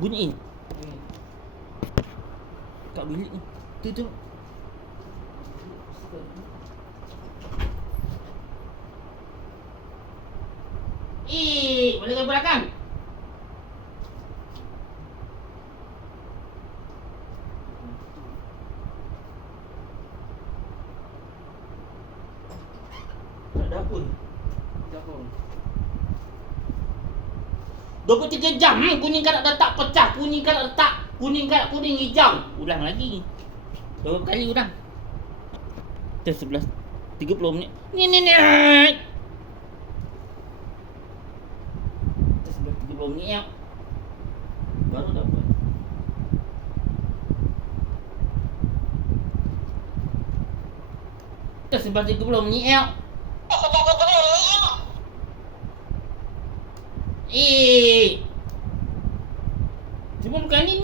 Bunyi kat bilik ni. Tu. Boleh ke belakang? Tak ada apa ni? 23 jam kuning karat letak pecah, kuning karat letak, kuning karat kuning hijau. Ulang lagi. Berapa kali ulang? Dah 11 30 minit. Ni. Dah 11 30 minit ya. Baru dapat. Dah 11 30 minit ya. Cuma bukan ni.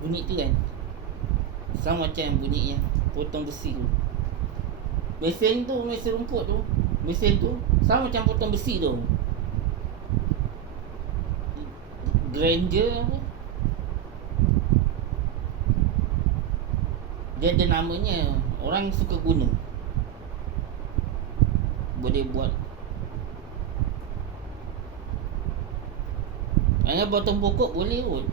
Bunyi tu kan sama macam bunyi yang potong besi tu. Mesin tu, mesin rumput tu, mesin tu sama macam potong besi tu. Granger apa? Dia ada namanya, orang suka guna. Boleh buat. Hanya potong pokok boleh pun.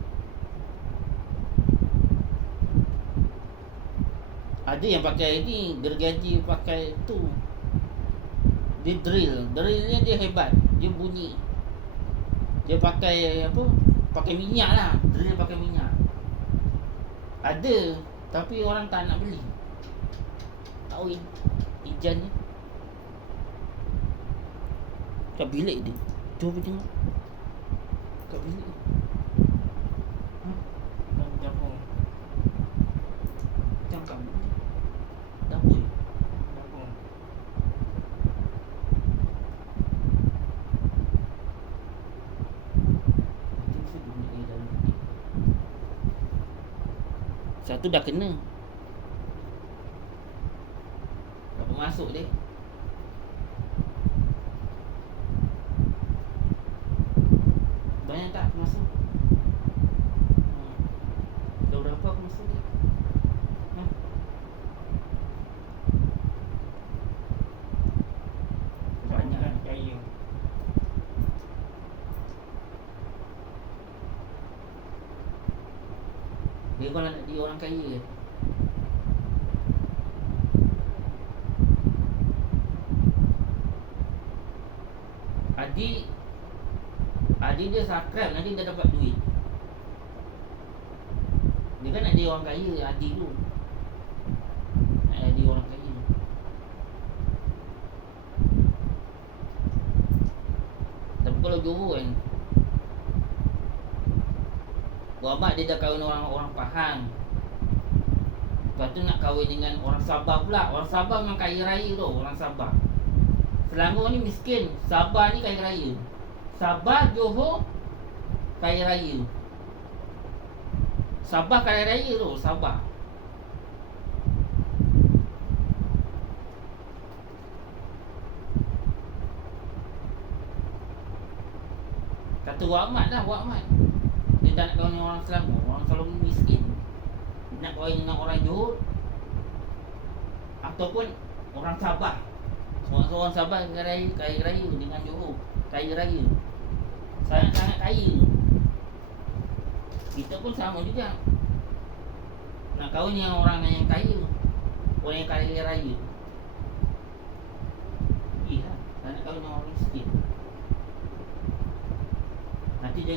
Ada yang pakai ni, gergaji pakai tu. Dia drillnya dia hebat. Dia bunyi. Dia pakai apa? Pakai minyak lah. Drill pakai minyak. Ada, tapi orang tak nak beli. Tahu ijan ni. Kat bilik dia. Cuba tengok. Kat bilik. Dapur. Cangkang. Dapur. Satu dah kena. Tak masuk dia. Banyak tak masuk? Dah berapa aku masuk dia? Banyak kan kayu. Dia kalau nak dia orang kaya. Adik dia subscribe, nanti dia dapat duit. Dia kan nak dia orang kaya, adik tu. Nak dia orang kaya. Tapi kalau Johor kan, Muhammad dia dah kahwin orang Pahang. Lepas tu nak kahwin dengan orang Sabah pula. Orang Sabah memang kaya raya tu, orang Sabah. Selangor ni miskin, Sabah ni kaya raya. Sabah, Johor kaya raya. Sabah kaya raya tu, Sabah. Kata Wak Mat. Dia tak nak kahwin dengan orang Selangor. Orang Selangor miskin. Dia nak kahwin dengan orang Johor ataupun orang Sabah. Orang Sabah kaya raya dengan Johor kaya raya. Sangat-sangat kaya. Kita pun sama juga. Nak kahwin dengan orang yang kaya. Orang yang kaya raya. Iya, Tak nak kahwin dengan orang miskin. Nanti dia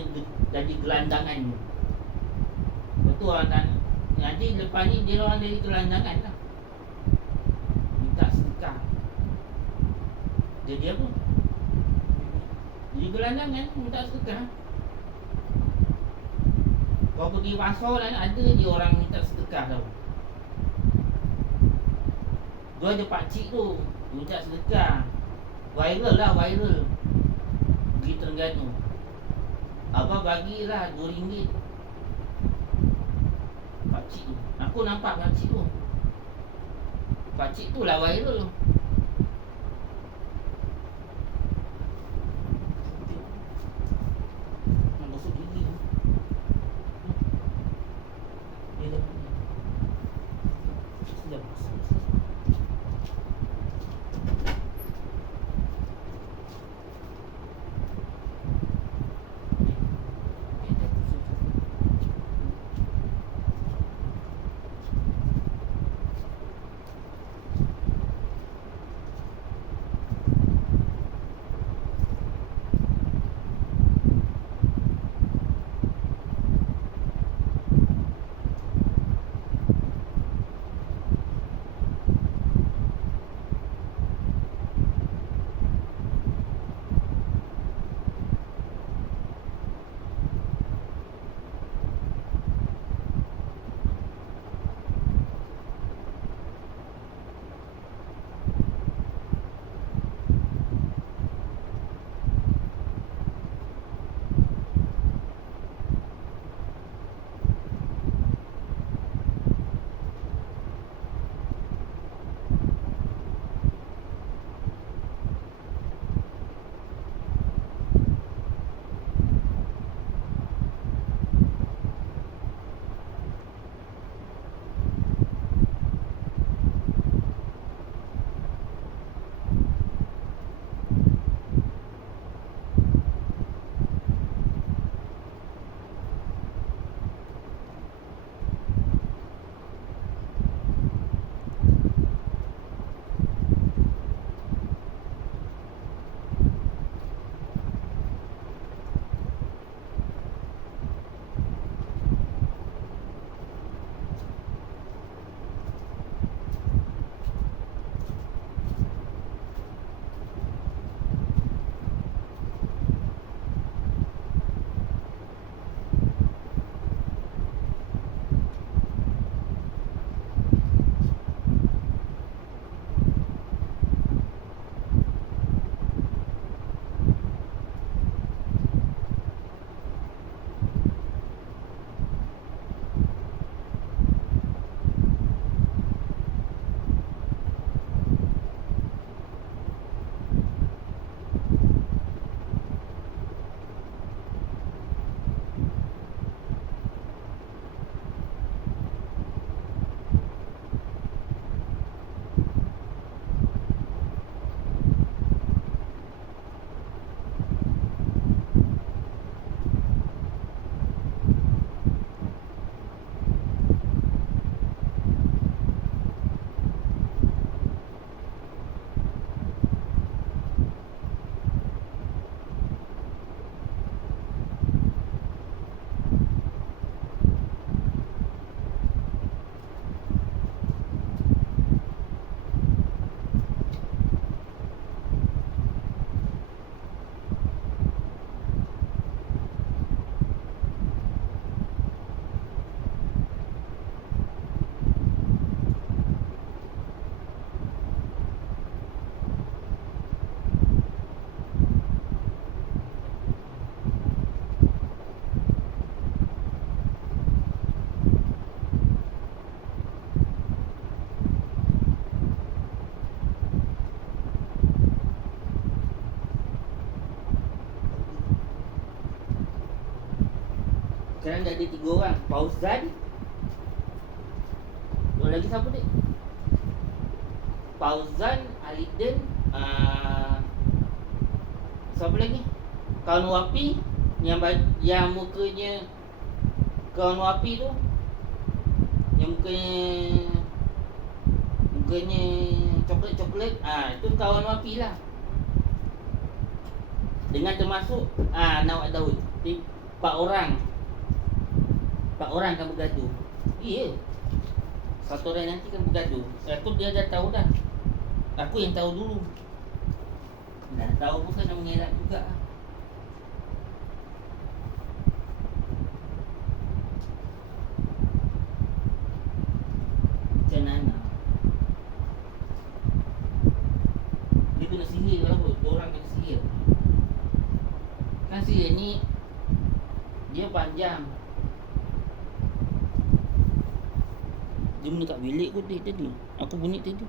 jadi gelandangan tu. Betul orang tak. Nanti lepas ni dia orang jadi gelandangan lah. Minta sedekah. Jadi apa? Jadi gelandangan minta sedekah. Kau pergi pasar lah, ada je orang minta sedekah tau. Tu ada pakcik tu minta sedekah. Viral lah, viral. Pergi Terengganu. Abang bagilah RM2. Pakcik tu. Aku nampak pakcik tu. Pakcik tu lah viral. Nak gosok gigi tu. Dia dah sedap. Sekarang dah ada 3 orang. Fauzan. Orang lagi siapa ni? Fauzan, Aliden, siapa lagi? Kawan Wapi yang mukanya kawan Wapi tu. Yang mukanya coklat-coklat. Itu kawan Wapi lah. Dengan termasuk Nawak Daud. 4 orang kan bergaduh. Ya. Satu orang nanti kan bergaduh. Aku dia dah tahu dah. Aku yang tahu dulu. Dah tahu pun kena mengelak juga. Macam mana? Dia kena sihir kalau orang kena sihir. Kan sihir ni dia panjang. Dia bunyi kat bilik kot dia tadi. Aku bunyi tadi.